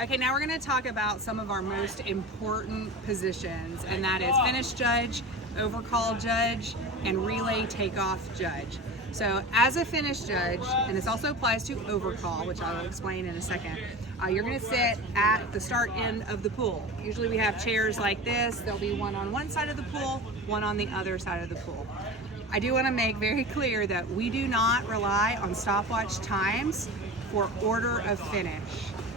Okay, now we're going to talk about some of our most important positions, and that is finish judge, overcall judge, and relay takeoff judge. So as a finish judge, and this also applies to overcall, which I will explain in a second, you're going to sit at the start end of the pool. Usually we have chairs like this. There'll be one on one side of the pool, one on the other side of the pool. I do want to make very clear that we do not rely on stopwatch times for order of finish.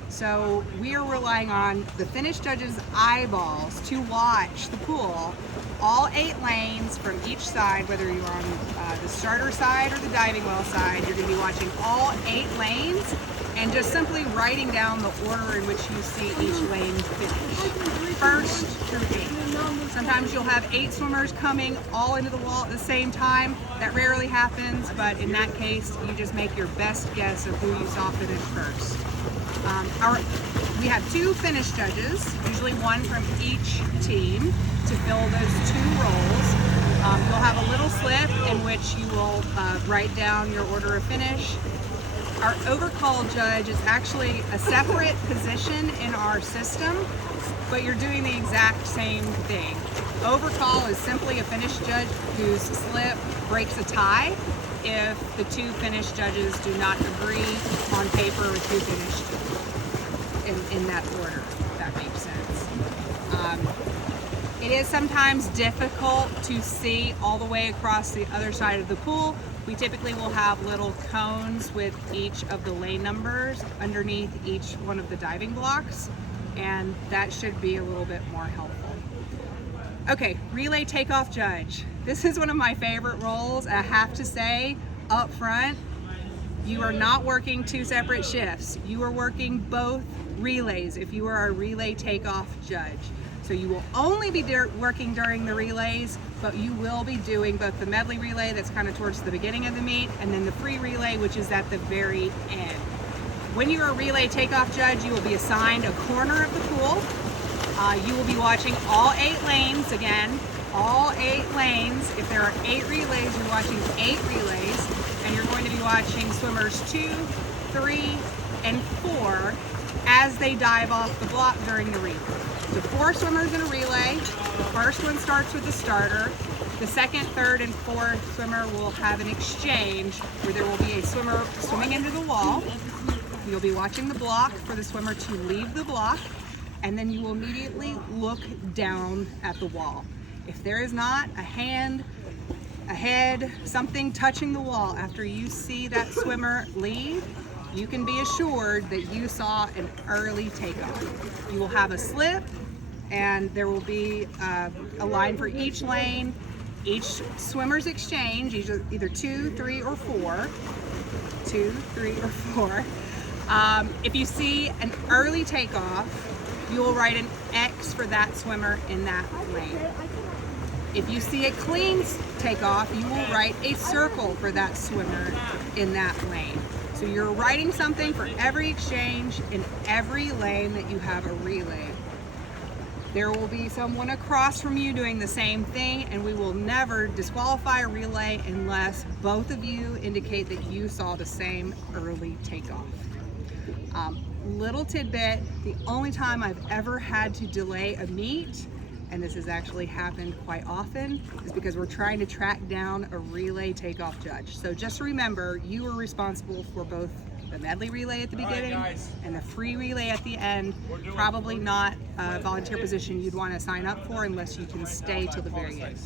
So we are relying on the finish judge's eyeballs to watch the pool, all 8 lanes from each side, whether you're on the starter side or the diving well side. You're going to be watching all 8 lanes and just simply writing down the order in which you see each lane finish, first through 8. Sometimes you'll have 8 swimmers coming all into the wall at the same time. That rarely happens, but in that case, you just make your best guess of who you saw finish first. We have 2 finish judges, usually one from each team, to fill those 2 roles. You'll have a little slip in which you will write down your order of finish. Our overcall judge is actually a separate position in our system, but you're doing the exact same thing. Overcall is simply a finish judge whose slip breaks a tie if the 2 finish judges do not agree on paper with who finished in that order, if that makes sense. It is sometimes difficult to see all the way across the other side of the pool. We typically will have little cones with each of the lane numbers underneath each one of the diving blocks, and that should be a little bit more helpful. Okay, relay takeoff judge. This is one of my favorite roles. I have to say up front, you are not working 2 separate shifts. You are working both relays if you are a relay takeoff judge. So you will only be working during the relays, but you will be doing both the medley relay that's kind of towards the beginning of the meet, and then the free relay, which is at the very end. When you're a relay takeoff judge, you will be assigned a corner of the pool. You will be watching all 8 lanes again, all 8 lanes. If there are 8 relays, you're watching 8 relays, and you're going to be watching swimmers 2, 3, and 4 as they dive off the block during the relay. So 4 swimmers in a relay. The first one starts with the starter. The second, third, and fourth swimmer will have an exchange where there will be a swimmer swimming into the wall. You'll be watching the block for the swimmer to leave the block, and then you will immediately look down at the wall. If there is not a hand, a head, something touching the wall after you see that swimmer leave, you can be assured that you saw an early takeoff. You will have a slip, and there will be a line for each lane, each swimmer's exchange, either 2, 3, or 4. 2, 3, or 4. If you see an early takeoff, you will write an X for that swimmer in that lane. If you see a clean takeoff, you will write a circle for that swimmer in that lane. So you're writing something for every exchange in every lane that you have a relay. There will be someone across from you doing the same thing, and we will never disqualify a relay unless both of you indicate that you saw the same early takeoff. Little tidbit, the only time I've ever had to delay a meet, and this has actually happened quite often, is because we're trying to track down a relay takeoff judge. So just remember, you are responsible for both the medley relay at the beginning and the free relay at the end. Probably not a volunteer position you'd want to sign up for unless you can stay till the very end.